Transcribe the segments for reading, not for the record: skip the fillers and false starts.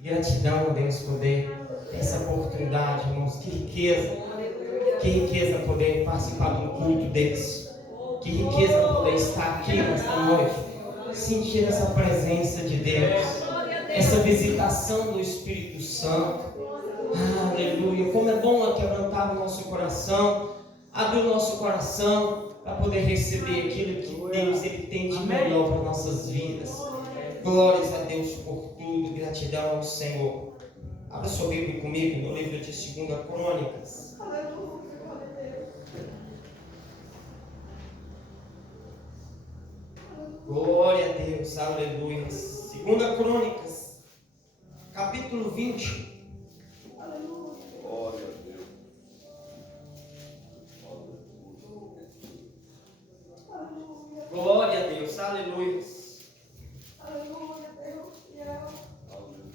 Gratidão, Deus, poder ter essa oportunidade, irmãos. Que riqueza poder participar de um culto desse. Que riqueza poder estar aqui nesta noite, sentir essa presença de Deus, essa visitação do Espírito Santo. Aleluia. Como é bom quebrantar o nosso coração, abrir o nosso coração para poder receber aquilo que Deus ele tem de melhor para nossas vidas. Glórias a Deus por tudo. Gratidão ao Senhor. Abra sua Bíblia comigo no livro de 2 Crônicas. Glória a Deus, aleluia. 2 Crônicas, capítulo 20. Glória a Deus. Glória a Deus, aleluia. Aleluia, Deus fiel. Aleluia.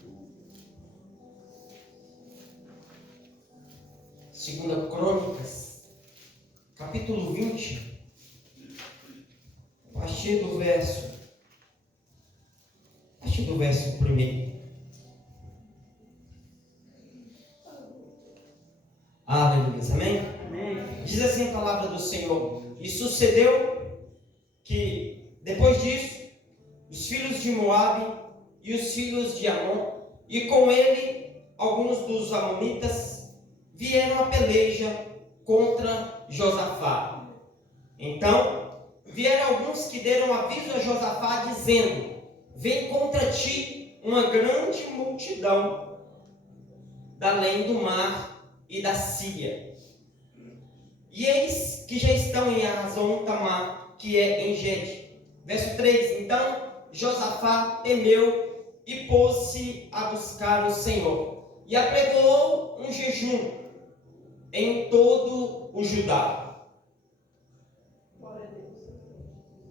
2 Crônicas, capítulo 20. A partir do verso 1. Aleluia, amém? Amém. Diz assim a palavra do Senhor: e sucedeu que, depois disso, os filhos de Moabe e os filhos de Amon, e com ele alguns dos amonitas, vieram a peleja contra Josafá. Então vieram alguns que deram aviso a Josafá, dizendo: vem contra ti uma grande multidão da além do mar e da Síria. E eis que já estão em Hazon Tamar, que é em Gede. Verso 3. Então Josafá temeu e pôs-se a buscar o Senhor, e apregoou um jejum em todo o Judá.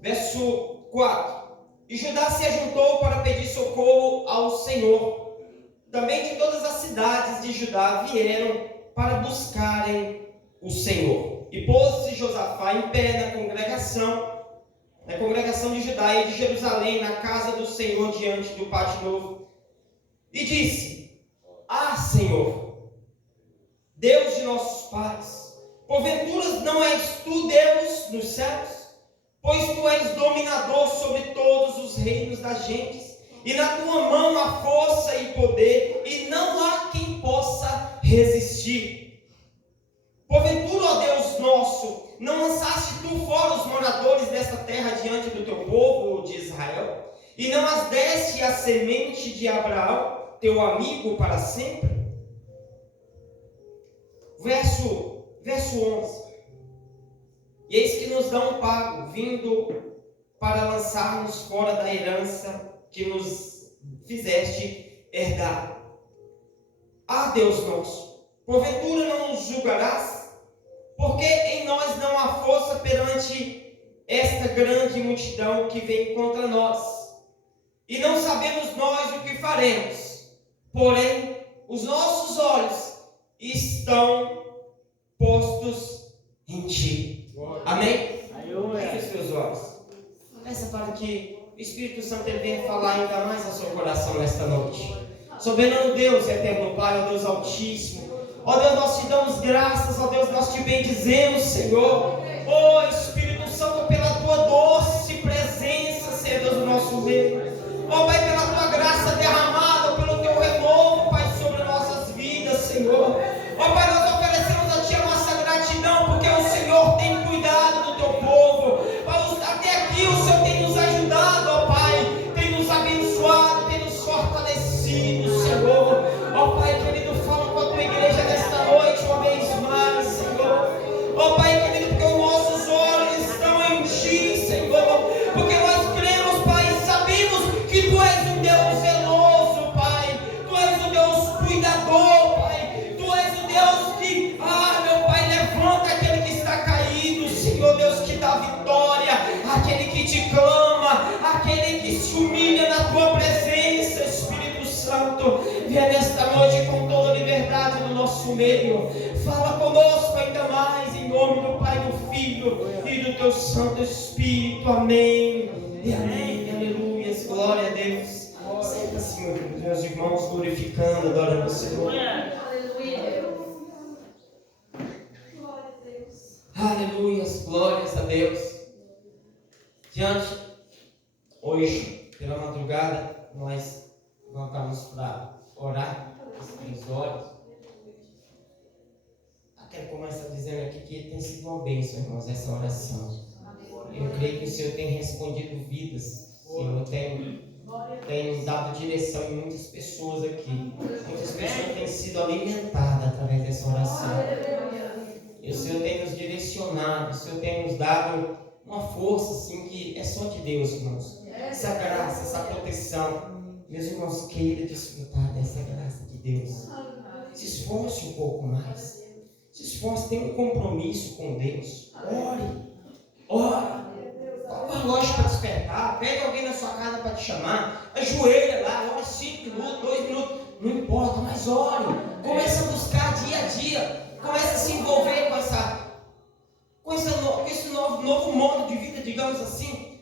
Verso 4. E Judá se ajuntou para pedir socorro ao Senhor. Também de todas as cidades de Judá vieram para buscarem o Senhor. E pôs-se Josafá em pé na congregação de Judá e de Jerusalém, na casa do Senhor, diante do pátio novo, e disse: Senhor, Deus de nossos pais, porventura não és tu Deus nos céus? Pois tu és dominador sobre todos os reinos das gentes, e na tua mão há força e poder, e não há quem possa resistir. Porventura, ó Deus nosso, não lançaste tu fora os moradores desta terra diante do teu povo de Israel, e não as deste a semente de Abraão, teu amigo, para sempre? Verso 11. E eis que nos dão um pago, vindo para lançar-nos fora da herança que nos fizeste herdar. Deus nosso, porventura não nos julgarás? Porque em nós não há força perante esta grande multidão que vem contra nós. E não sabemos nós o que faremos. Porém, os nossos olhos estão postos em ti. Amém? Feche os seus olhos. Peça para que o Espírito Santo ele venha falar ainda mais ao seu coração nesta noite. Soberano Deus, eterno Pai, ó Deus Altíssimo, ó Deus, nós te damos graças, ó Deus, nós te bendizemos, Senhor. Ó Espírito Santo, pela tua doce presença, Senhor Deus, do nosso meio. Ó Pai, pela tua graça derramada, pelo teu renovo, Pai, sobre nossas vidas, Senhor. Ó Pai, nós oferecemos a ti a nossa gratidão, porque o Senhor tem cuidado do teu povo. Até aqui o Senhor tem nos ajudado, ó Pai, tem nos abençoado, tem nos fortalecido, Senhor. Ó Pai querido, fala com a tua igreja nesta noite uma vez mais, Senhor. Ó Pai querido, porque os nossos olhos estão em ti, Senhor, porque nós cremos, Pai, e sabemos que tu és um Deus zeloso, Pai, tu és um Deus cuidador, Pai, tu és um Deus que, meu Pai, levanta aquele que está caído, Senhor Deus, que dá vitória, aquele que te clama, aquele que se humilha na tua presença, Espírito Santo. Venha nesta noite com toda a liberdade no nosso meio. Fala conosco ainda mais, em nome do Pai, do Filho e do teu Santo Espírito. Amém. E amém. Aleluia. Glória a Deus. Senta-se, meu Deus. meus irmãos glorificando, adorando o Senhor. Aleluia. Glória a Deus. Aleluia, glórias a Deus. Diante, hoje, pela madrugada, nós voltamos para orar às 3 horas. Quero começar dizendo aqui que tem sido uma bênção, irmãos, essa oração. Eu creio que o Senhor tem respondido vidas. O Senhor tem dado direção em muitas pessoas aqui. Muitas pessoas têm sido alimentadas através dessa oração. E o Senhor tem nos direcionado, o Senhor tem nos dado uma força assim que é só de Deus, irmãos. Essa graça, essa proteção. Meus irmãos, queira desfrutar dessa graça de Deus. Se esforce um pouco mais. Se esforce, tenha um compromisso com Deus. Ore. Coloca o relógio para despertar. Pega alguém na sua casa para te chamar. Ajoelha lá, ore 5 minutos, 2 minutos. Não importa, mas ore. Comece a buscar dia a dia. Comece a se envolver com esse novo modo de vida, digamos assim.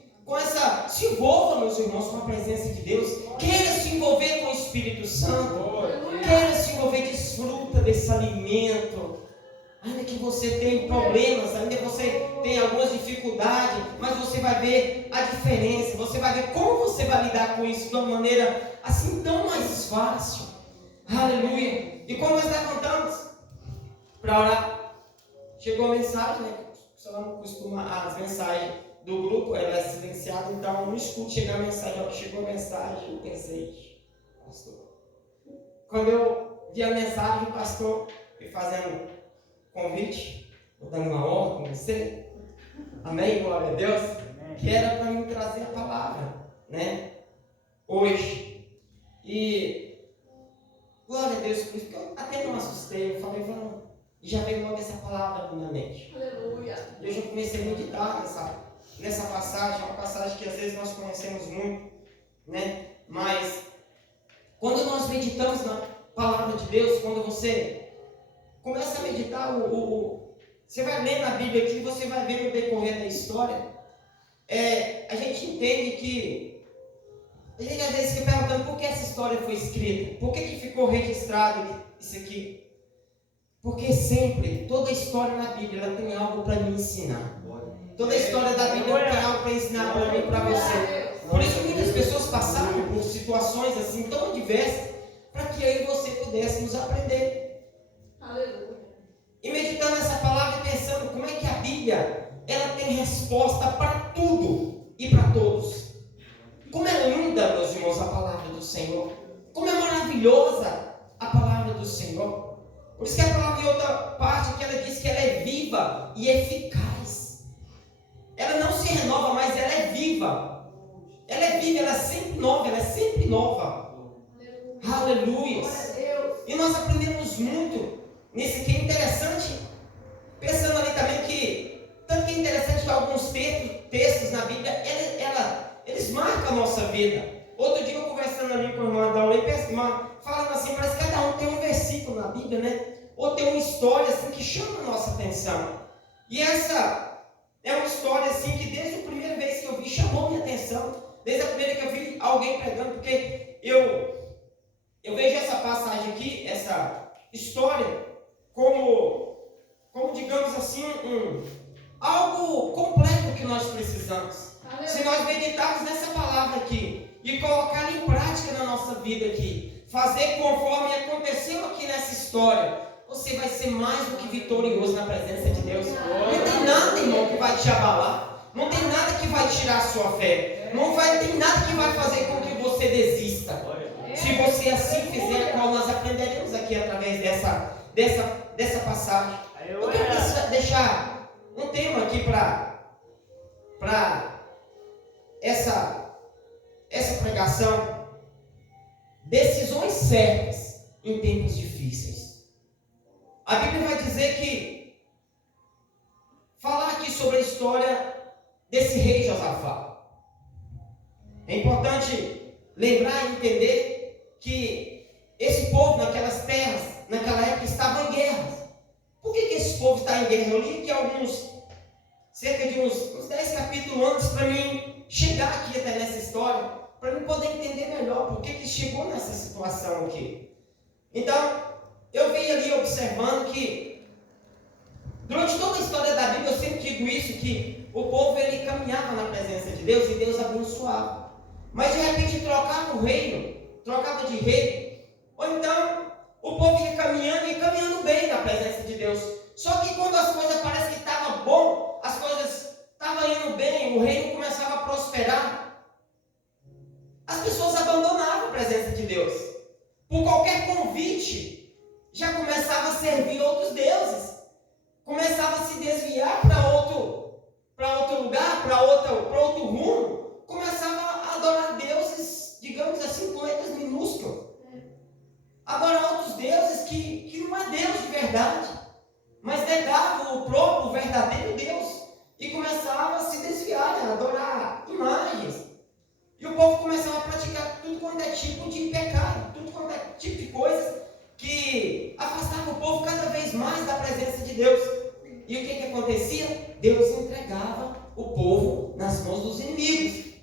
Se envolva, meus irmãos, com a presença de Deus. Queira se envolver com o Espírito Santo. Queira se envolver, desfruta desse alimento. Ainda que você tenha problemas, ainda que você tenha algumas dificuldades, mas você vai ver a diferença, você vai ver como você vai lidar com isso de uma maneira assim tão mais fácil. Aleluia! E quando nós levantamos para orar, chegou a mensagem, né? Você não costuma, as mensagens do grupo, ela é silenciada, então eu não escuto chegar a mensagem. Ó, chegou a mensagem, eu pensei, pastor. Quando eu vi a mensagem, o pastor me fazendo convite, vou dando uma ordem com você, amém, glória a Deus, que era para mim trazer a palavra, né, hoje, e glória a Deus por isso, porque eu até não assustei, eu falei, vamos, e já veio logo essa palavra na minha mente, Aleluia. e eu já comecei a meditar nessa passagem, uma passagem que às vezes nós conhecemos muito, né, mas quando nós meditamos na palavra de Deus, quando você começa a meditar, você vai ler na Bíblia aqui, você vai ver no decorrer da história, a gente entende que, a gente às vezes fica perguntando por que essa história foi escrita, por que ficou registrado isso aqui? Porque sempre, toda história na Bíblia, ela tem algo para me ensinar. Toda a história da Bíblia tem algo para ensinar para mim e para você. Por isso muitas pessoas passaram por situações assim tão diversas, para que eu e você pudéssemos aprender. Aleluia. E meditando essa palavra e pensando como é que a Bíblia, ela tem resposta para tudo e para todos. Como é linda, meus irmãos, a palavra do Senhor. Como é maravilhosa a palavra do Senhor. Por isso que a palavra em outra parte que ela diz que ela é viva e eficaz. Ela não se renova, mas ela é viva. Ela é viva, ela é sempre nova, ela é sempre nova. Aleluia. E nós aprendemos muito nisso aqui. É interessante, pensando ali também que, tanto que é interessante que alguns textos na Bíblia, eles marcam a nossa vida. Outro dia eu conversando ali com a irmã da Aula, falando assim, parece que cada um tem um versículo na Bíblia, né? Ou tem uma história assim que chama a nossa atenção. E essa é uma história assim que desde a primeira vez que eu vi, chamou minha atenção. Desde a primeira que eu vi alguém pregando, porque eu vejo essa passagem aqui, essa história, como digamos assim, algo completo que nós precisamos. Se nós meditarmos nessa palavra aqui e colocar em prática na nossa vida aqui, fazer conforme aconteceu aqui nessa história, você vai ser mais do que vitorioso na presença de Deus. Não tem nada, irmão, que vai te abalar. Não tem nada que vai tirar a sua fé. Não tem nada que vai fazer com que você desista. Se você assim fizer, qual nós aprenderemos aqui através dessa passagem. Eu quero deixar um tema aqui para essa pregação. Decisões certas em tempos difíceis. A Bíblia vai dizer que, falar aqui sobre a história desse rei Josafá. É importante lembrar e entender que esse povo naquelas terras, naquela época, estava em guerra. Por que esse povo está em guerra? Eu li que cerca de uns 10 capítulos antes, para mim chegar aqui até nessa história, para mim poder entender melhor por que chegou nessa situação. situação aqui. Então, eu vim ali observando que, durante toda a história da Bíblia, eu sempre digo isso, que o povo ele caminhava na presença de Deus e Deus abençoava. Mas de repente trocava o reino, trocava de rei, ou então o povo ia caminhando e caminhando bem na presença de Deus. Só que quando as coisas parecem que estavam bom, as coisas estavam indo bem, o reino começava a prosperar, as pessoas abandonavam a presença de Deus. Por qualquer convite, já começava a servir outros deuses, começava a se desviar para outro lugar, para outro rumo, começava a adorar deuses, digamos assim, com letras minúsculas. Adorar outros deuses que não é Deus de verdade, mas negava o próprio, o verdadeiro Deus, e começava a se desviar, a adorar imagens. E o povo começava a praticar tudo quanto é tipo de pecado, tudo quanto é tipo de coisa que afastava o povo cada vez mais da presença de Deus. E o que acontecia? Deus entregava o povo nas mãos dos inimigos.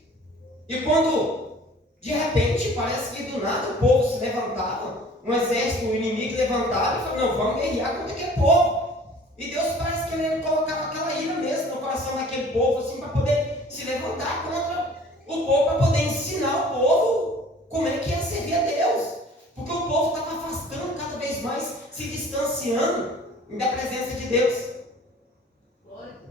E quando, de repente, parece que do nada o povo se levantava, um exército, o inimigo levantava e falava, não, vamos guerrear contra aquele povo. E Deus parece que ele colocava aquela ira mesmo no coração daquele povo, assim, para poder se levantar contra o povo, para poder ensinar o povo como é que ia servir a Deus. Porque o povo estava afastando cada vez mais, se distanciando da presença de Deus.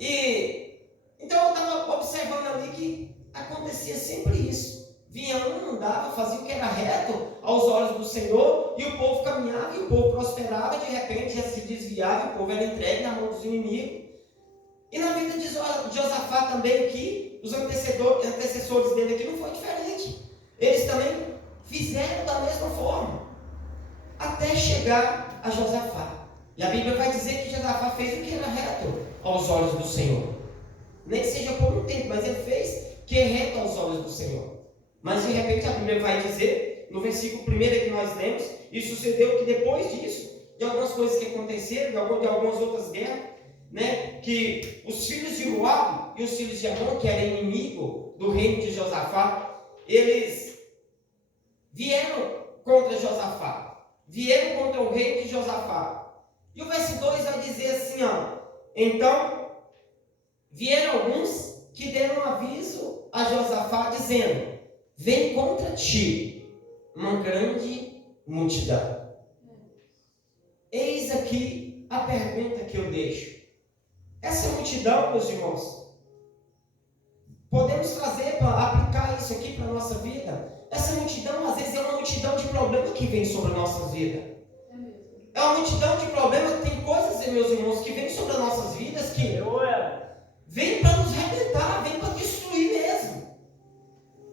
E então eu estava observando ali que acontecia sempre isso. Vinha um, andava, fazia o que era reto aos olhos do Senhor, e o povo caminhava, e o povo prosperava, de repente ia se desviava, e o povo era entregue na mão dos inimigos. E na vida de Josafá também aqui, os antecessores dele aqui não foi diferente. Eles também fizeram da mesma forma, até chegar a Josafá. E a Bíblia vai dizer que Josafá fez o que era reto aos olhos do Senhor. Nem que seja por um tempo, mas ele fez o que é reto aos olhos do Senhor. Mas de repente a Bíblia vai dizer, no versículo 1 que nós lemos, e sucedeu que depois disso, de algumas coisas que aconteceram, de algumas outras guerras, né, que os filhos de Joabe e os filhos de Amon, que eram inimigos do reino de Josafá, eles vieram contra Josafá, vieram contra o rei de Josafá. E o verso 2 vai dizer assim, ó, então vieram alguns que deram aviso a Josafá, dizendo, vem contra ti uma grande multidão. Eis aqui a pergunta que eu deixo. Essa multidão, meus irmãos, podemos fazer para aplicar isso aqui para a nossa vida? Essa multidão, às vezes, é uma multidão de problemas que vem sobre a nossa vida. É uma multidão de problemas, tem coisas, meus irmãos, que vêm sobre as nossas vidas que vem para nos arrebentar, vem para destruir mesmo.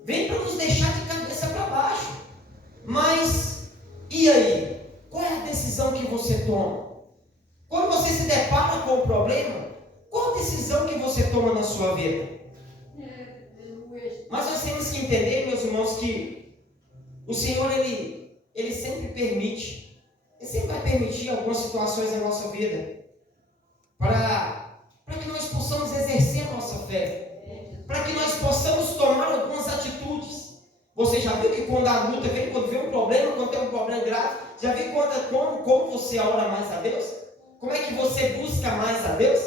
Vem para nos deixar de cabeça para baixo. Mas, e aí? Qual é a decisão que você toma? Quando você se depara com o problema, qual a decisão que você toma na sua vida? Mas nós temos que entender, meus irmãos, que o Senhor, Ele sempre permite, Ele sempre vai permitir algumas situações na nossa vida para que nós possamos exercer a nossa fé, para que nós possamos tomar algumas atitudes. Você já viu que quando a luta vem, quando vem um problema, quando tem um problema grave, já viu como você ora mais a Deus? Como é que você busca mais a Deus?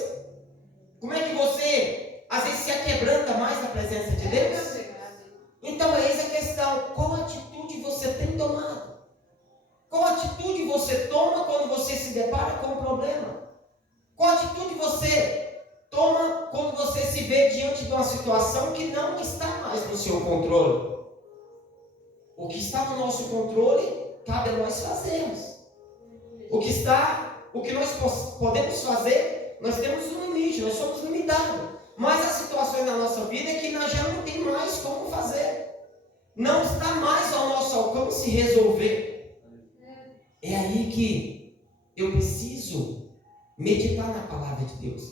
Como é que você, às vezes, se aquebranta mais na presença de Deus? Então, eis a questão, qual atitude você tem tomado? Qual atitude você toma quando você se depara com um problema? Qual atitude você toma quando você se vê diante de uma situação que não está mais no seu controle? O que está no nosso controle, cabe a nós fazermos. O que nós podemos fazer, nós temos um limite, nós somos limitados. Mas há situações na nossa vida que nós já não tem mais como fazer. Não está mais ao nosso alcance resolver. É aí que eu preciso meditar na palavra de Deus.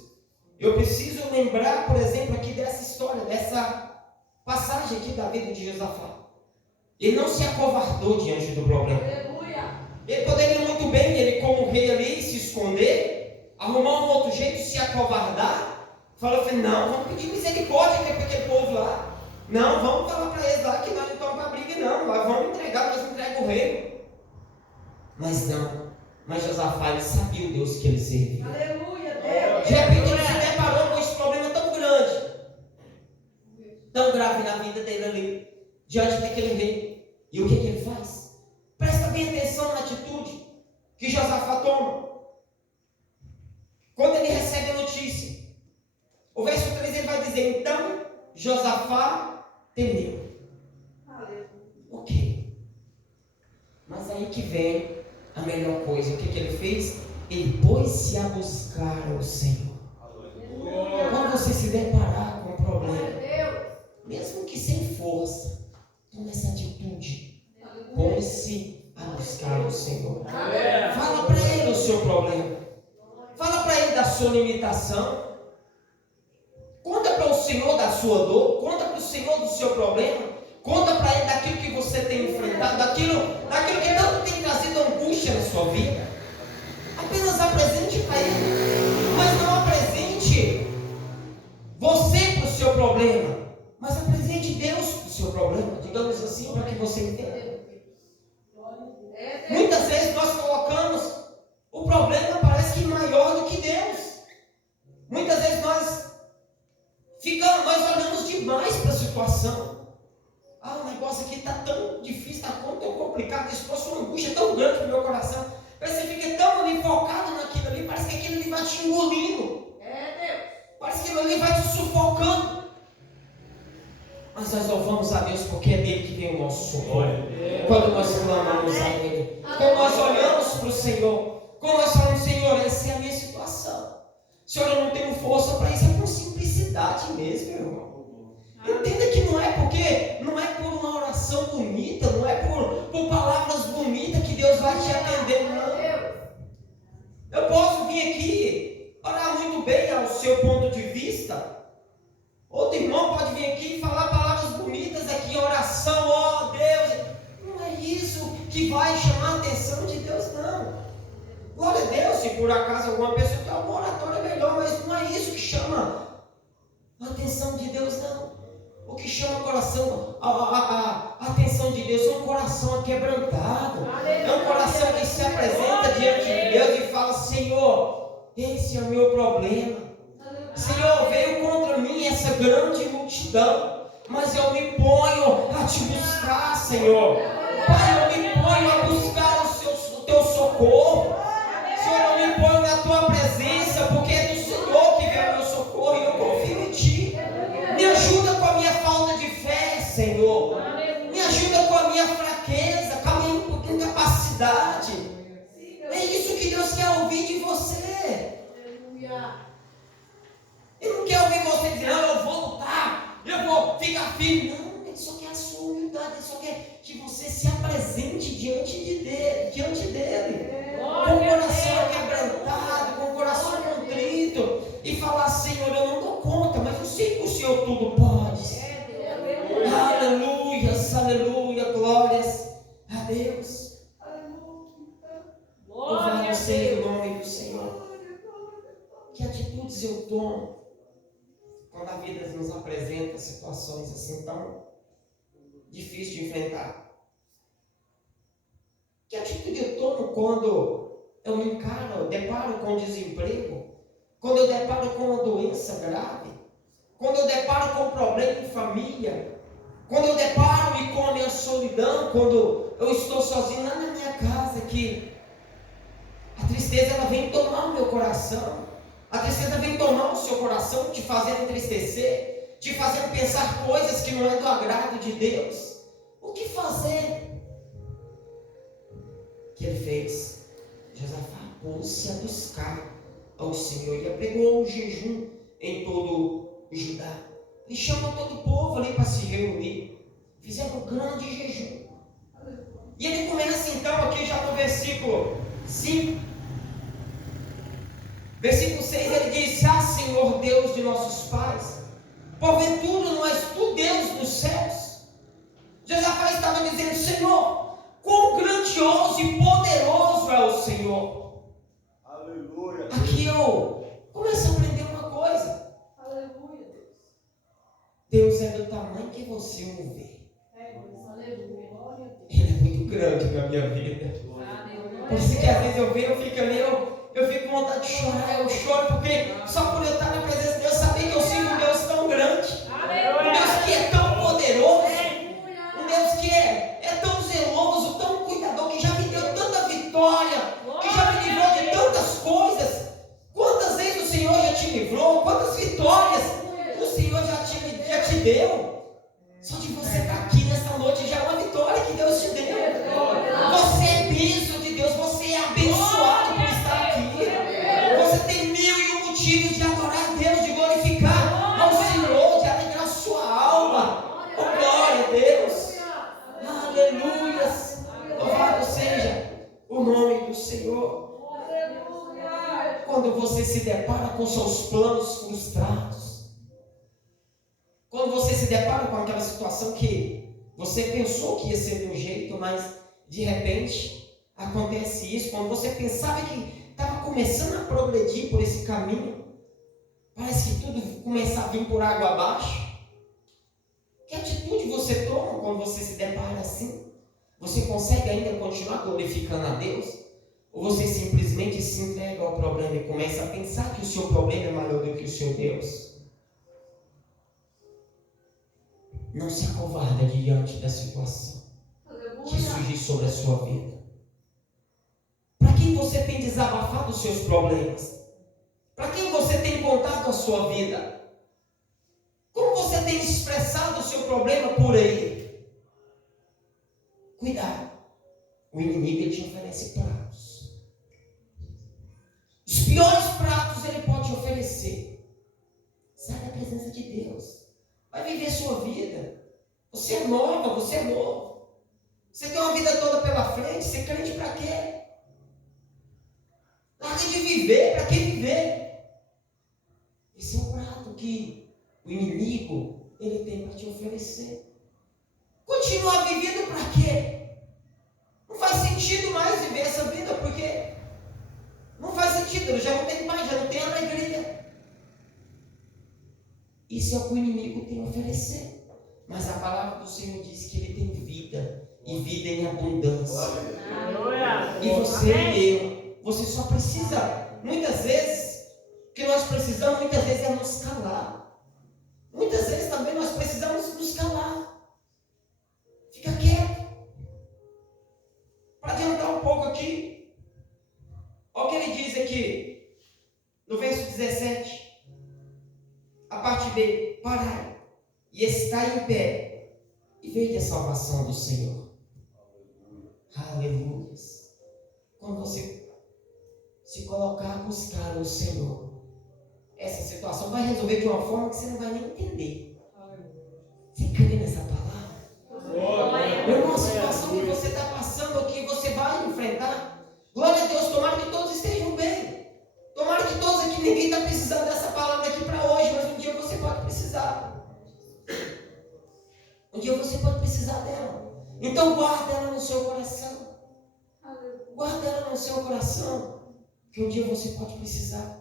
Eu preciso lembrar, por exemplo, aqui dessa história, dessa passagem aqui da vida de Josafá. Ele não se acovardou diante do problema. Ele poderia muito bem, ele como rei ali, se esconder, arrumar um outro jeito, se acovardar. Falou assim, não, vamos pedir misericórdia para aquele povo lá. Não, vamos falar para eles lá que nós não estamos para briga não. Nós vamos entregar, nós entregamos o reino. Mas não. Mas Josafá, ele sabia o Deus que ele servia. Aleluia, Deus. De repente ele se deparou com esse problema tão grande, tão grave na vida dele ali, diante daquele rei. E o que ele faz? Presta bem atenção na atitude que Josafá toma. Quando ele recebe a notícia, o verso 3 ele vai dizer: então Josafá temeu. Ok. Mas aí que vem a melhor coisa. O que ele fez? Ele pôs-se a buscar o Senhor. Quando você se deparar com um problema, mesmo que sem força, tome essa atitude. Põe-se a buscar o Senhor. Fala para ele o seu problema. Fala para ele da sua limitação. Conta para o Senhor da sua dor. Conta para o Senhor do seu problema. Conta para ele daquilo que você tem enfrentado, daquilo que tanto tem trazido angústia na sua vida. Apenas apresente para ele. Mas não apresente você para o seu problema, mas apresente Deus para o seu problema. Digamos assim, para que você entenda. Muitas vezes nós colocamos o problema, parece que maior do que Deus. Muitas vezes nós olhamos demais para a situação. O negócio aqui está tão difícil, está tão complicado, isso fosse uma angústia tão grande para o meu coração. Parece que você fica tão ali focado naquilo ali, parece que aquilo ali vai te engolindo. Parece que aquilo ali vai te sufocando. Mas nós louvamos a Deus porque é dele que vem o nosso socorro. Quando nós clamamos a Ele, quando nós olhamos para o Senhor, quando nós falamos: Senhor, essa é a minha situação. Senhor, eu não tenho força para isso. É com simplicidade mesmo, meu irmão. Entenda que não é por uma oração bonita, não é por palavras bonitas que Deus vai te atender, não. Eu posso vir aqui orar muito bem ao seu ponto de vista. Outro irmão pode vir aqui e falar palavras bonitas aqui, oração, ó Deus. Não é isso que vai chamar a atenção de Deus, não. Glória a Deus, se por acaso alguma pessoa tem uma oratória melhor, mas não é isso que chama a atenção de Deus, não. O que chama a atenção de Deus é um coração quebrantado. É um coração que se apresenta diante de Deus e fala: Senhor, esse é o meu problema. Senhor, veio contra mim essa grande multidão, mas eu me ponho a te buscar, Senhor. Pai, eu me ponho a buscar o teu socorro. Senhor, eu me ponho na tua presença, porque é do Senhor que vem o meu socorro e eu confio em ti. Me ajuda com a minha falta de fé, Senhor. Me ajuda com a minha fraqueza, com a minha incapacidade. É isso que Deus quer ouvir de você. Ele não quer ouvir você dizer: não, eu vou lutar, eu vou ficar firme. Não, Ele só quer a sua humildade. Ele só quer que você se apresente diante dele. Com o coração quebrantado, com o coração contrito, e falar: Senhor, eu não dou conta, mas eu sei que o Senhor tudo pode. Aleluia, aleluia, glórias a Deus. Louvado seja o nome do Senhor. Que atitudes eu tomo quando a vida nos apresenta situações assim tão difíceis de enfrentar? Que atitude eu tomo quando eu me deparo com desemprego, quando eu deparo com uma doença grave, quando eu deparo com um problema em família, quando eu deparo com a minha solidão, quando eu estou sozinho lá na minha casa, que a tristeza ela vem tomar o meu coração, a tristeza vem tomar o seu coração, te fazendo entristecer, te fazendo pensar coisas que não é do agrado de Deus. O que fazer? O que ele fez? Josafá pôs-se a buscar ao Senhor e apregou um jejum em todo o Judá. Ele chama todo o povo ali para se reunir. Fizeram um grande jejum. E ele começa então aqui já no versículo 5. Versículo 6 ele diz: Senhor Deus de nossos pais, porventura não és tu Deus dos céus? Josafá estava dizendo: Senhor, quão grandioso e poderoso é o Senhor. Aleluia. Aqui eu começo a aprender uma coisa. Aleluia, Deus é do tamanho que você o vê. Aleluia. Ele é muito grande na minha vida. Por isso que às vezes eu vejo, eu fico ali, eu fico com vontade de chorar, eu choro porque só por eu estar na presença de Deus, saber que eu sirvo um Deus tão grande, um Deus que é tão poderoso, um Deus que é tão zeloso, tão cuidador, que já me deu tanta vitória, que já me livrou de tantas coisas. Quantas vezes o Senhor já te livrou, quantas vitórias o Senhor já te deu. Só de você estar aqui nessa noite já é uma vitória que Deus te deu. Você é bênção de Deus, você é abençoado por estar aqui. Você tem 1001 motivos de adorar a Deus, de glorificar ao Senhor, de alegrar a sua alma. Oh, glória a Deus. Aleluias. Louvado seja o nome do Senhor. Quando você se depara com seus planos frustrados, quando você se depara com aquela situação que você pensou que ia ser de um jeito, mas de repente acontece isso, quando você pensava que estava começando a progredir por esse caminho, parece que tudo começa a vir por água abaixo. Que atitude você toma quando você se depara assim? Você consegue ainda continuar glorificando a Deus? Ou você simplesmente se entrega ao problema e começa a pensar que o seu problema é maior do que o seu Deus? Não se acovarda diante da situação que surge sobre a sua vida. Para quem você tem desabafado os seus problemas? Para quem você tem contado a sua vida? Como você tem expressado o seu problema por aí? Cuidado, o inimigo ele te oferece pratos. Os piores pratos ele pode te oferecer. Sai da presença de Deus. Vai viver sua vida. Você é nova, você é novo. Você tem uma vida toda pela frente. Ser crente para quê? Larga de viver. Para que viver? Esse é o prato que o inimigo ele tem para te oferecer. Continuar vivendo para quê? Não faz sentido mais viver essa vida, porque não faz sentido. Eu já não tenho paz, já não tenho alegria. Isso é o que o inimigo tem a oferecer. Mas a palavra do Senhor diz que ele tem vida, e vida em abundância. E você e eu, você só precisa, muitas vezes, o que nós precisamos, muitas vezes é nos calar. Muitas vezes também nós precisamos nos calar. Fica quieto. Para adiantar um pouco aqui, olha o que ele diz aqui, no verso 17. A parte B, parai e estai em pé e veja a salvação do Senhor. Aleluia. Quando você se colocar a buscar o Senhor, essa situação vai resolver de uma forma que você não vai nem entender. Você crê nessa palavra? É uma situação que você está passando ou que você vai enfrentar. Glória a Deus, tomara que todos estejam bem. Tomara que todos aqui, ninguém está precisando dessa palavra aqui para hoje, mas um dia você pode precisar. Um dia você pode precisar dela. Então guarda ela no seu coração. Guarda ela no seu coração, que um dia você pode precisar.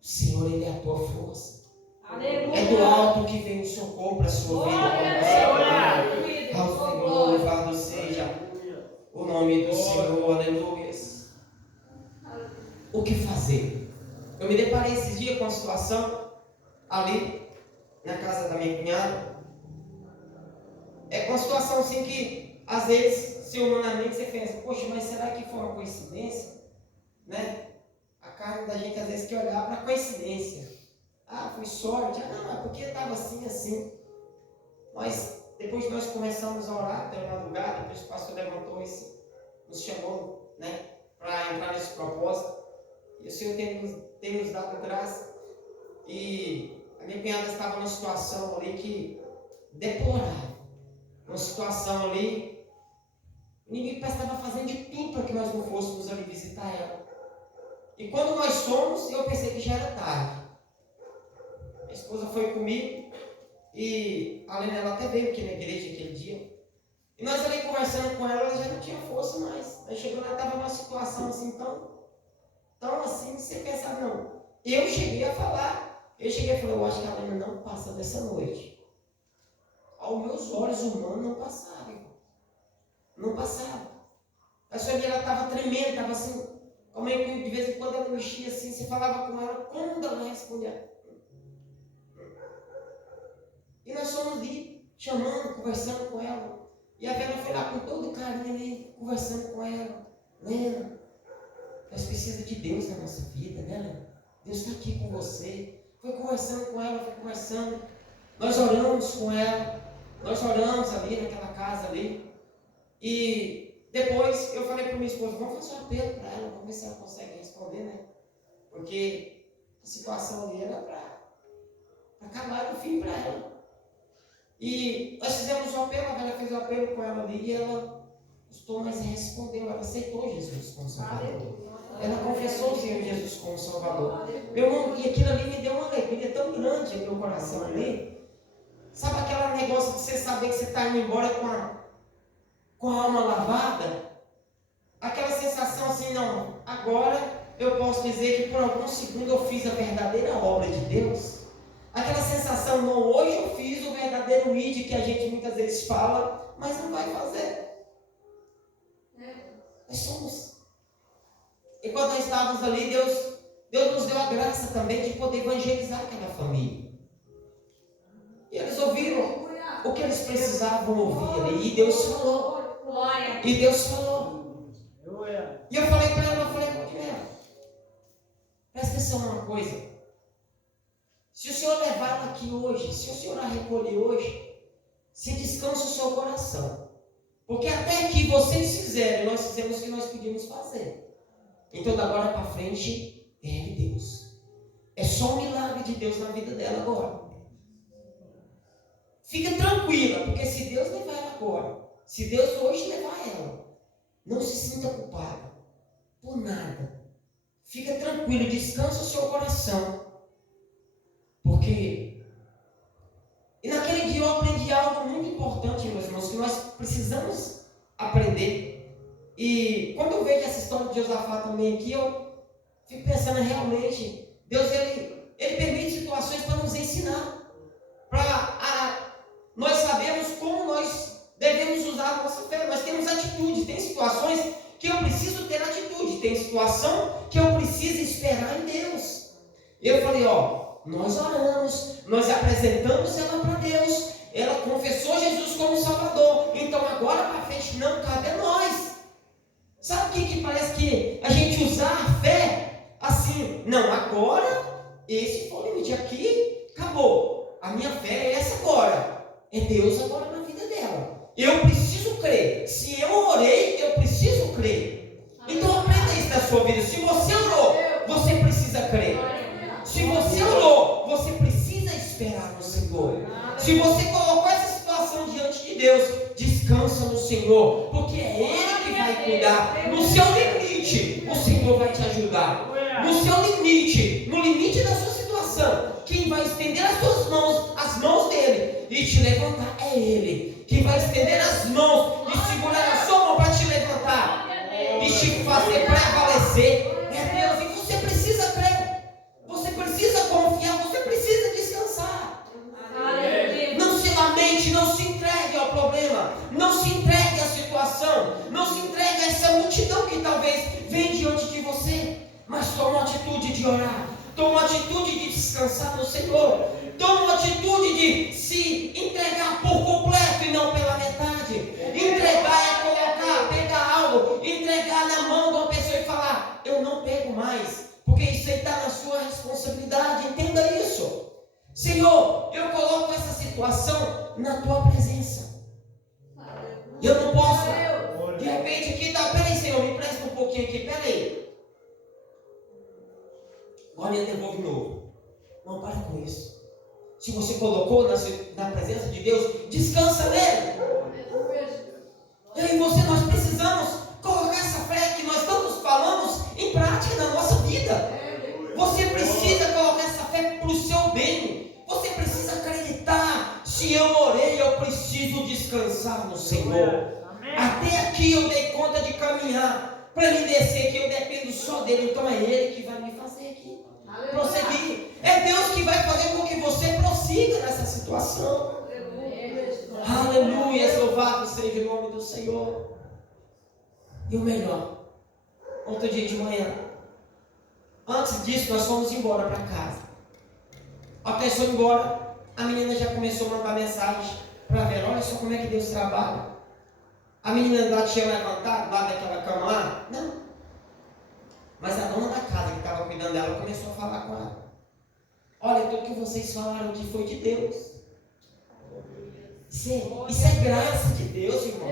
O Senhor, Ele é a tua força. Aleluia. É do alto que vem o socorro para a sua vida. Ao Senhor, louvado seja o nome do Senhor. Aleluia. O que fazer? Eu me deparei esses dias com uma situação ali na casa da minha cunhada. É uma situação assim que às vezes, se humanamente você pensa, poxa, mas será que foi uma coincidência? Né? A carne da gente às vezes quer olhar para a coincidência. Ah, foi sorte. Ah, não, é porque estava assim, assim. Mas depois que nós começamos a orar pela madrugada, depois o pastor levantou nos chamou, né, para entrar nesse propósito. E o Senhor tem nos dado graça. E a minha cunhada estava numa situação ali que deplorável. Uma situação ali, o inimigo estava fazendo de tudo para que nós não fôssemos ali visitar ela. E quando nós fomos, eu pensei que já era tarde. Minha esposa foi comigo e a Lena, ela até veio aqui na igreja aquele dia. E nós ali conversando com ela, ela já não tinha força mais. Aí chegou lá, estava numa situação assim tão assim, você pensar, não. Eu cheguei a falar, eu acho que a Lena não passa dessa noite. Aos meus olhos humanos não passavam. Não passava. Mas pessoa ali, ela estava tremendo, estava assim, como é que de vez em quando ela mexia assim, você falava com ela, quando ela respondia. E nós fomos ali, chamando, conversando com ela. E a Vera foi lá com todo carinho ali, conversando com ela. Lena, nós precisamos de Deus na nossa vida, né, Lena? Deus está aqui com você. Foi conversando com ela, foi conversando. Nós oramos com ela. Nós oramos ali naquela casa ali. E depois eu falei para minha esposa, vamos fazer um apelo para ela, vamos ver se ela consegue responder, né? Porque a situação ali era para acabar no fim para ela. E nós fizemos o apelo, a Vera fez o apelo com ela ali e ela gostou, mas respondeu, ela aceitou Jesus como Salvador. Ela confessou o Senhor Jesus como Salvador. Meu irmão, e aquilo ali me deu uma alegria tão grande no meu coração ali. Sabe aquele negócio de você saber que você está indo embora com a alma lavada? Aquela sensação assim, não, agora eu posso dizer que por alguns segundos eu fiz a verdadeira obra de Deus. Aquela sensação, não, hoje eu fiz o verdadeiro ID que a gente muitas vezes fala, mas não vai fazer. Nós somos. E quando nós estávamos ali, Deus nos deu a graça também de poder evangelizar aquela família. E eles ouviram o que eles precisavam ouvir ali. E Deus falou. E Deus falou. E eu falei para ela, presta atenção numa coisa. Se o Senhor levar ela aqui hoje, se o Senhor a recolher hoje, se descansa o seu coração. Porque até que vocês fizeram, nós fizemos o que nós podíamos fazer. Então, da agora para frente, é de Deus. É só um milagre de Deus na vida dela agora. Fica tranquila, porque se Deus levar ela agora, se Deus hoje levar ela, não se sinta culpada por nada. Fica tranquilo, descansa o seu coração. Porque, e naquele dia eu aprendi algo muito importante, meus irmãos, que nós precisamos aprender. E quando eu vejo essa história de Josafá também aqui, eu fico pensando realmente, Deus ele permite situações para nos ensinar. Nós sabemos como nós devemos usar a nossa fé. Nós temos atitude, tem situações que eu preciso ter atitude, tem situação que eu preciso esperar em Deus. E eu falei, nós oramos, nós apresentamos ela para Deus, ela confessou Jesus como Salvador, então agora para frente não cabe a nós. Sabe o que parece que a gente usar a fé assim, não, agora, esse foi o limite aqui, acabou, a minha fé é essa agora, é Deus agora na vida dela, eu preciso crer, se eu orei, eu preciso crer. Então aprenda isso na sua vida, se você orou, você precisa crer. Se você orou, você precisa esperar no Senhor. Se você colocou essa situação diante de Deus, descansa no Senhor, porque é Ele que vai cuidar. No seu limite, o Senhor vai te ajudar. No seu limite, no limite da sua situação, quem vai estender as mãos dele e te levantar é Ele. Quem vai estender as mãos e segurar a sua mão para te levantar e te fazer prevalecer é Deus. E você precisa crer. Você precisa confiar, você precisa descansar. Não se lamente, não se entregue ao problema, não se entregue à situação, não se entregue a essa multidão que talvez vem diante de você, mas toma uma atitude de orar, toma uma atitude de descansar no Senhor, toma uma atitude de se entregar por completo e não pela metade. Entregar é colocar, pegar algo, entregar na mão de uma pessoa e falar, eu não pego mais. Porque isso aí está na sua responsabilidade, entenda isso. Senhor, eu coloco essa situação na tua presença. Eu não posso, de repente aqui, peraí Senhor, me presta um pouquinho aqui, peraí. Agora eu devolvo de novo. Não, para com isso. Se você colocou na presença de Deus, descansa nele. E aí nós precisamos colocar essa fé que nós tantos falamos em prática na nossa vida. Você precisa colocar essa fé para o seu bem. Você precisa acreditar. Se eu orei, eu preciso descansar no Senhor. Até aqui eu dei conta de caminhar. Para me descer aqui eu dependo só dele. Então é Ele que vai me fazer aqui prosseguir. É Deus que vai fazer com que você prossiga nessa situação. Aleluia, louvado seja o nome do Senhor. E o melhor, outro dia de manhã, antes disso nós fomos embora para casa. A pessoa embora, a menina já começou a mandar mensagem para ver, olha só como é que Deus trabalha. A menina lá tinha levantado, lá daquela cama lá? Não. Mas a dona da casa que estava cuidando dela começou a falar com ela. Olha, tudo que vocês falaram aqui foi de Deus. Isso é graça de Deus, irmão.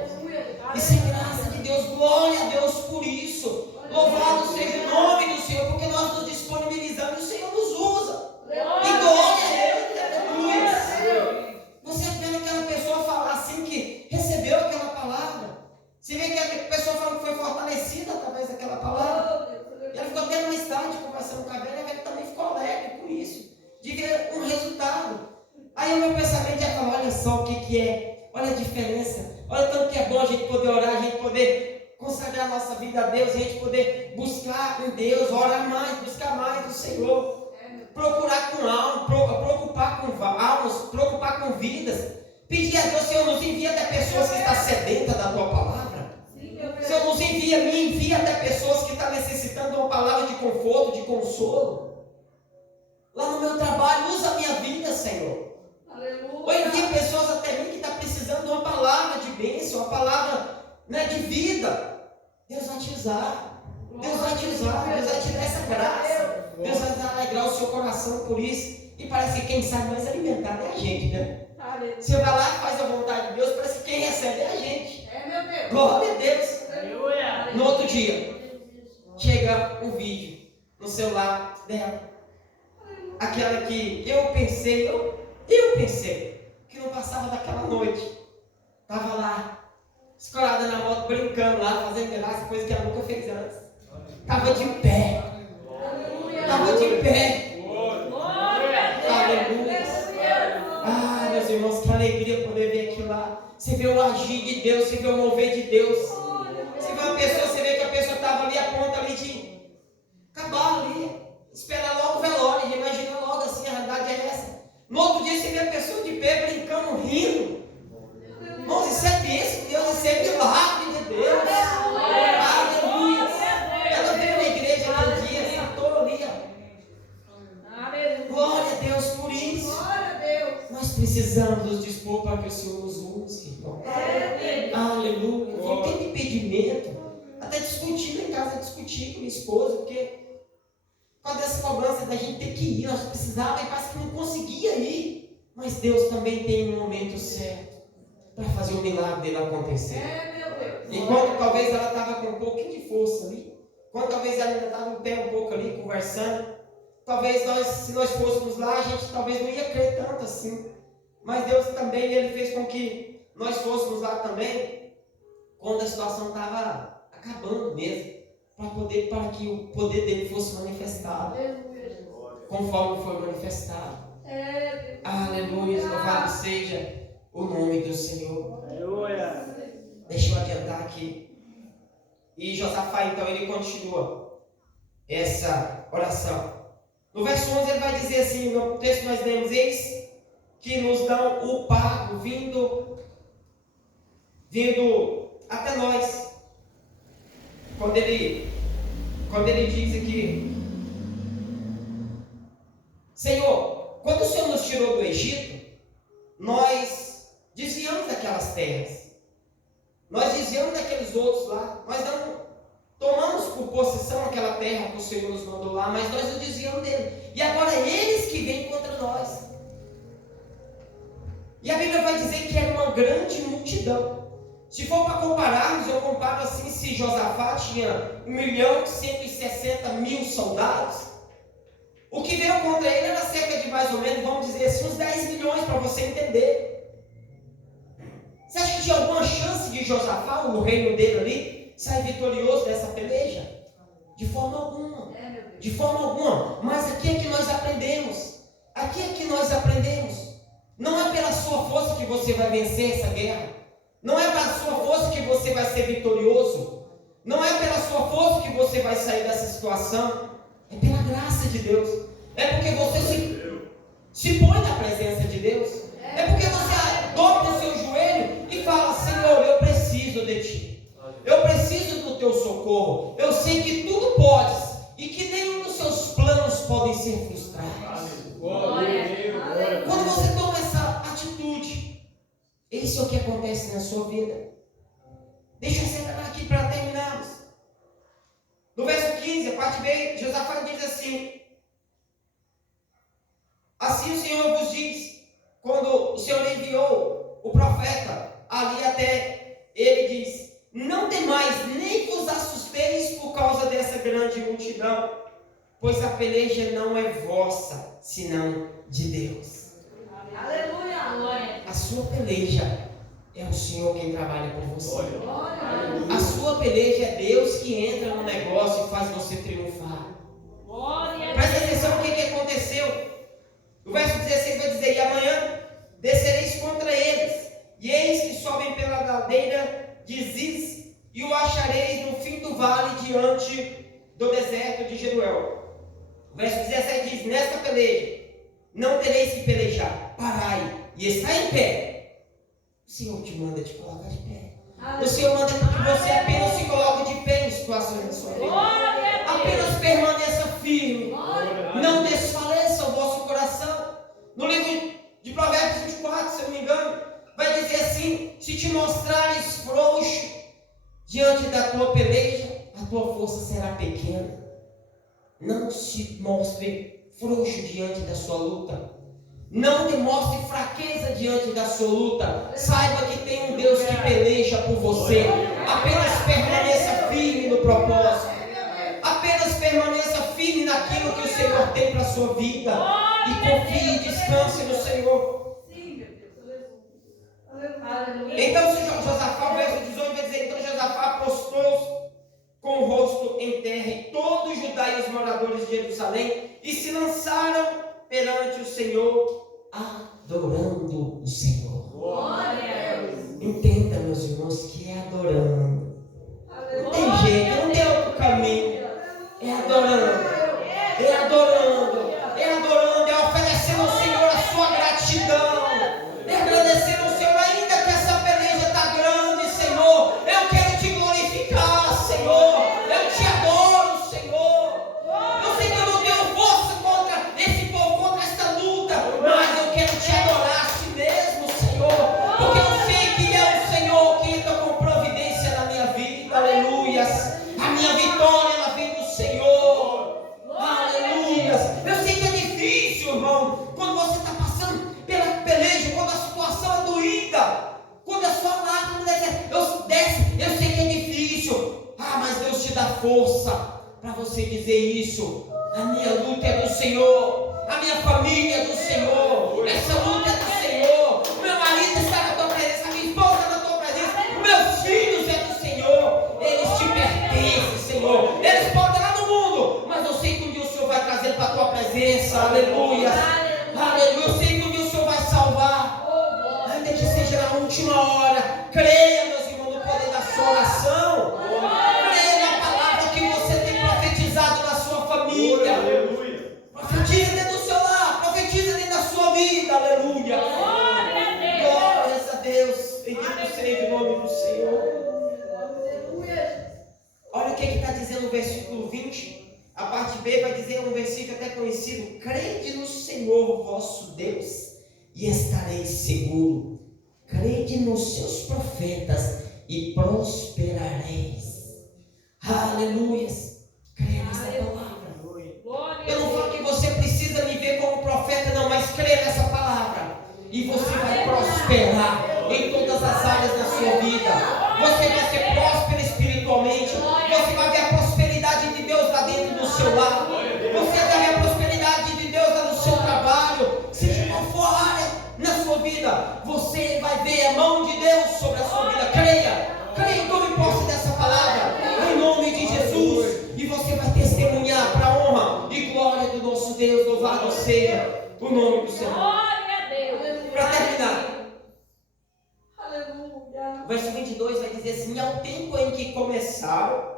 Isso é graça de Deus. Glória a Deus por isso. Louvado seja o nome do Senhor, porque nós nos disponibilizamos e o Senhor nos usa. E glória a Ele. Aleluia. Você vê aquela pessoa falar assim que recebeu aquela palavra. Você vê que a pessoa falando que foi fortalecida através daquela palavra. E ela ficou até mais tarde conversando com a velha, e ela também ficou alegre por isso, de ver um resultado. Aí o meu pensamento é falar, olha só o que é, olha a diferença, olha tanto que é bom a gente poder orar, a gente poder consagrar a nossa vida a Deus, a gente poder buscar em Deus, orar mais, buscar mais do Senhor, procurar com alma, preocupar com almas, preocupar com vidas, pedir a Deus, Senhor, nos envia até pessoas que estão sedentas da Tua palavra. Senhor, nos envia, me envia até pessoas que estão necessitando de uma palavra de conforto, de consolo. Lá no meu trabalho, usa a minha vida, Senhor. Aleluia. Ou envia pessoas até mim que estão precisando de uma palavra de bênção, uma palavra, né, de vida. Deus vai te usar. Deus vai te usar. Deus vai te dar essa graça. Deus vai alegrar o seu coração por isso. E parece que quem sabe mais alimentar é a gente, né? Você vai lá e faz a vontade de Deus, parece que quem recebe é a gente. Meu Deus. Glória a Deus. Aleluia. No outro dia, chega um vídeo no celular dela. Aquela que eu pensei que não passava daquela noite. Estava lá, escorada na moto, brincando lá, fazendo graça, coisa que ela nunca fez antes. Estava de pé. Estava de pé. Aleluia. Ah, meus irmãos, que alegria poder ver aquilo lá. Você vê o agir de Deus, você vê o mover de Deus. Você vê uma pessoa, você vê que a pessoa estava ali, a ponta ali de acabar ali. Espera logo o velório, imagina logo assim, a realidade é essa. No outro dia você vê a pessoa de pé, brincando, rindo. Irmãos, isso é bênção de Deus, isso é milagre de Deus. Aleluia. Ela veio na igreja aquele dia, sentou ali. Glória a Deus por isso. Nós precisamos nos dispor para que o Senhor nos use, irmão. Aleluia. Não tem impedimento. Até discutindo em casa, discutir com minha esposa, porque por causa dessa cobrança da gente ter que ir, nós precisávamos e quase que não conseguia ir. Mas Deus também tem um momento certo para fazer o milagre dele acontecer. Enquanto talvez ela estava com um pouquinho de força ali, quando talvez ela ainda estava em pé um pouco ali, conversando, talvez se nós fôssemos lá, a gente talvez não ia crer tanto assim. Mas Deus também, Ele fez com que nós fôssemos lá também, quando a situação estava acabando mesmo, para que o poder dele fosse manifestado, conforme foi manifestado. Aleluia, louvado seja o nome do Senhor. Deixa eu adiantar aqui. E Josafá, então, ele continua essa oração. No verso 11 ele vai dizer assim, no texto nós lemos, eis que nos dão o pago vindo até nós. Quando ele diz aqui, Senhor, quando o Senhor nos tirou do Egito, nós desviamos daquelas terras, nós desviamos daqueles outros lá, nós não tomamos por possessão aquela terra que o Senhor nos mandou lá, mas nós nos desviamos dele. E agora eles que vêm contra nós. E a Bíblia vai dizer que era uma grande multidão. Se for para compararmos, eu comparo assim, se Josafá tinha 1.160.000 soldados, o que veio contra ele era cerca de mais ou menos, vamos dizer assim, uns 10 milhões, para você entender. Você acha que tinha alguma chance de Josafá, o reino dele ali, sair vitorioso dessa peleja? De forma alguma. De forma alguma. Mas aqui é que nós aprendemos. Aqui é que nós aprendemos. Não é pela sua força que você vai vencer essa guerra. Não é pela sua força que você vai ser vitorioso. Não é pela sua força que você vai sair dessa situação. É pela graça de Deus. É porque você se põe na presença de Deus. É porque você dobra o seu joelho e fala, Senhor, eu preciso de Ti. Eu preciso do Teu socorro. Eu sei que tudo podes e que nenhum dos seus planos podem ser frustrados. Quando você toma essa atitude, isso é o que acontece na sua vida. Deixa eu acelerar aqui para terminarmos. No verso 15, a parte B, Josafá diz assim: assim o Senhor vos diz, quando o Senhor enviou o profeta ali até ele diz: não temais, nem vos assusteis por causa dessa grande multidão, pois a peleja não é vossa, senão de Deus. Aleluia. A sua peleja é o Senhor quem trabalha por você. Glória. A sua peleja é Deus que entra no negócio e faz você triunfar. Presta atenção no que aconteceu. O verso 16 vai dizer: e amanhã descereis contra eles, e eis que sobem pela ladeira de Ziz, e o achareis no fim do vale, diante do deserto de Jeruel. O verso 17 diz: nesta peleja não tereis que pelejar, parai e está em pé. O Senhor te manda te colocar de pé. O Senhor manda que você apenas se coloque de pé em situações da sua vida. Apenas permaneça firme. Não desfaleça o vosso coração. No livro de Provérbios 24, se eu não me engano, vai dizer assim: se te mostrares frouxo diante da tua peleja, a tua força será pequena. Não se mostre frouxo diante da sua luta. Não demonstre fraqueza diante da sua luta. Saiba que tem um Deus que peleja por você. Apenas permaneça firme no propósito. Apenas permaneça firme naquilo que o Senhor tem para a sua vida. E confie e descanse no Senhor. Então, se Josafá, o verso 18 vai dizer: então Josafá prostrou-se com o rosto em terra, e todo Judá e os moradores de Jerusalém, e se lançaram perante o Senhor, adorando o Senhor. Entenda, meus irmãos, que é adorando. Não tem jeito, não tem outro caminho. É adorando. É adorando. É adorando. É oferecendo ao Senhor a sua gratidão. É agradecendo ao Senhor, ainda que essa peleja está grande, Senhor. Eu quero te glorificar, Senhor. Eu te adoro, Senhor. Eu sei que eu não tenho força contra esse povo, contra esta luta, mas eu quero te adorar a si mesmo, Senhor. Porque eu sei que é o Senhor que entra com providência na minha vida. Aleluias. A minha vitória, ela vem do Senhor. Aleluias. Eu sei que é difícil, irmão, quando você está passando pela peleja, quando a situação é doída, quando a sua lágrima desce, eu sei que é difícil. Mas Deus te dá força para você dizer isso. A minha luta é do Senhor. A minha família é do Senhor. Essa luta é do Senhor. O meu marido está na tua presença. A minha esposa está na tua presença. Os meus filhos é do Senhor. Eles te pertencem, Senhor. Eles podem estar lá no mundo, mas eu sei que um dia o Senhor vai trazer para a tua presença. Aleluia. Aleluia. Eu sei que um dia o Senhor vai salvar. Ainda que seja na última hora. Creia, meus irmãos, no poder da sua oração. Creia na palavra que você tem profetizado na sua família. Profetiza dentro do seu lar. Profetiza dentro da sua vida. Aleluia. Glórias a Deus. Bendito seja o nome do Senhor. Olha o que está dizendo no versículo 20. A parte B vai dizer um versículo até conhecido: crede no Senhor vosso Deus e estareis seguro. Crede nos seus profetas e prosperareis. Aleluias. Creia nessa palavra. Eu não falo que você precisa me ver como profeta, não, mas creia nessa palavra e você vai prosperar em todas as áreas da sua vida. Você vai ser próspero espiritualmente. Você vai ver a prosperidade de Deus lá dentro do seu lar. Você vai ver a prosperidade de Deus lá no seu trabalho. Seja qual for a área na sua vida, você vai ver a mão de Deus sobre a sua vida. Creia e tome posse dessa palavra em nome de Jesus, e você vai testemunhar para a honra e glória do nosso Deus. Louvado seja o nome do Senhor. Para terminar, o verso 22 vai dizer assim: ao tempo em que começaram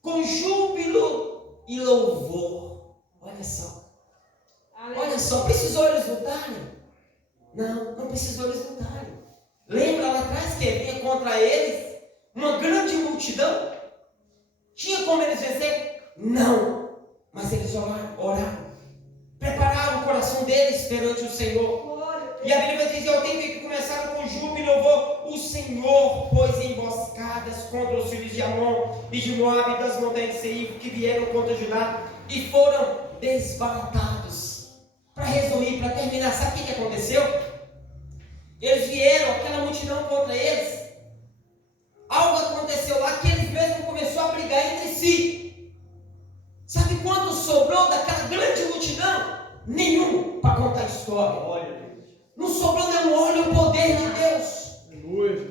com júbilo e louvor. Olha só, precisou eles lutarem? Não precisou eles lutarem. Lembra lá atrás que vinha contra eles uma grande multidão? Tinha como eles vencer? Não. Mas eles oraram. Prepararam o coração deles perante o Senhor. E a Bíblia vai dizer: eu tenho que começar com júbilo e louvor. O Senhor pôs emboscadas contra os filhos de Amon e de Moabe e das montanhas de Seir, que vieram contra Judá e foram desbaratados. Para resumir, para terminar, sabe o que aconteceu? Eles vieram, aquela multidão contra eles. Algo aconteceu lá que eles mesmos começaram a brigar entre si. Sabe quanto sobrou daquela grande multidão? Nenhum para contar a história. Não sobrou nenhum. Olha o poder de Deus.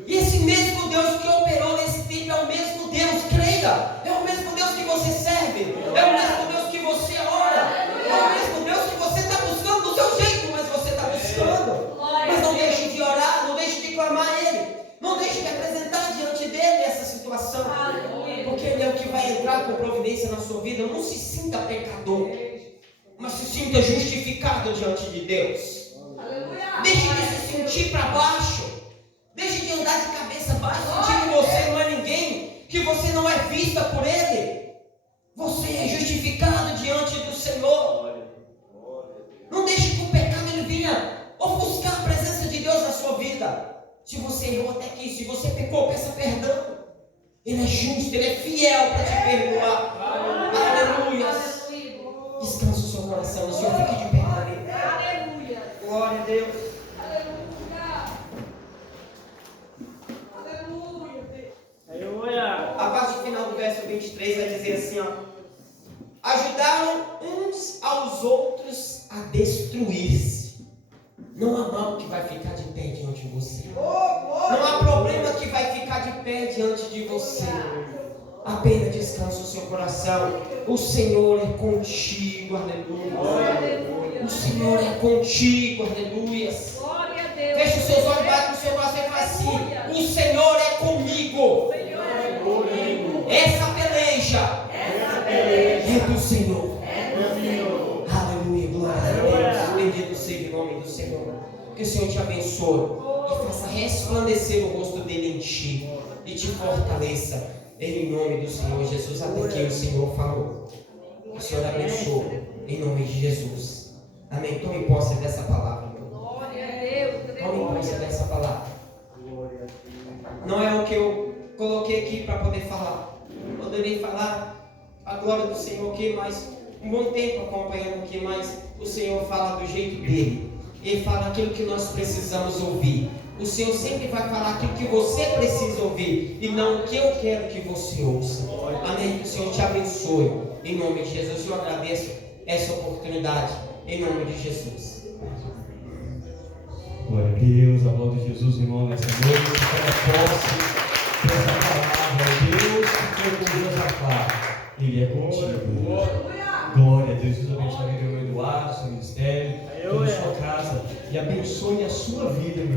E esse mesmo Deus que operou nesse tempo é o mesmo Deus, creia. É o mesmo Deus que você serve. É o mesmo Deus que você ora. É o mesmo Deus que você está buscando do seu jeito, mas você está buscando. Mas não deixe de orar, não deixe de clamar a Ele. Não deixe de apresentar diante dele essa situação. Porque Ele é o que vai entrar com providência na sua vida. Não se sinta pecador, mas se sinta justificado diante de Deus. Deixe de se sentir para baixo. Deixe de andar de cabeça baixa, sentir que você não é ninguém, que você não é vista por Ele. Você é justificado diante do Senhor. Não deixe que o pecado ele venha ofuscar a presença de Deus na sua vida. Se você errou até aqui, se você pecou, peça perdão. Ele é justo, Ele é fiel para te perdoar. Aleluia. Descansa o seu coração, o Senhor fique de pé para Ele. Aleluia. Glória a Deus. A parte final do verso 23 vai dizer assim, ó: ajudaram uns aos outros a destruir-se. Não há mal que vai ficar de pé diante de você. Não há problema que vai ficar de pé diante de você. Apenas descansa o seu coração. O Senhor é contigo, aleluia. O Senhor é contigo, aleluia. Feche os seus olhos, bate no seu coração e fala assim: o Senhor é comigo. Essa peleja é do Senhor. Aleluia, glória a Deus. Bendito seja o nome do Senhor. Que o Senhor te abençoe e faça resplandecer o rosto dele em ti e te fortaleça em nome do Senhor Jesus. Até que o Senhor falou. Que o Senhor abençoe em nome de Jesus. Amém. Tome posse dessa palavra. Tome posse dessa palavra. Não é o que eu coloquei aqui para poder falar. Poderei falar a glória do Senhor aqui, mas um bom tempo acompanhando aqui, mas o Senhor fala do jeito dele. Ele fala aquilo que nós precisamos ouvir. O Senhor sempre vai falar aquilo que você precisa ouvir e não o que eu quero que você ouça. Amém? Que o Senhor te abençoe em nome de Jesus. Eu agradeço essa oportunidade em nome de Jesus. Glória a Deus, a glória de Jesus, irmão, nessa noite. Toma posse dessa palavra. Deus que foi com Josafá, Ele é contigo. Glória a Deus. Deus abençoe o Eduardo, seu ministério, toda a sua casa, e abençoe a sua vida, meu irmão.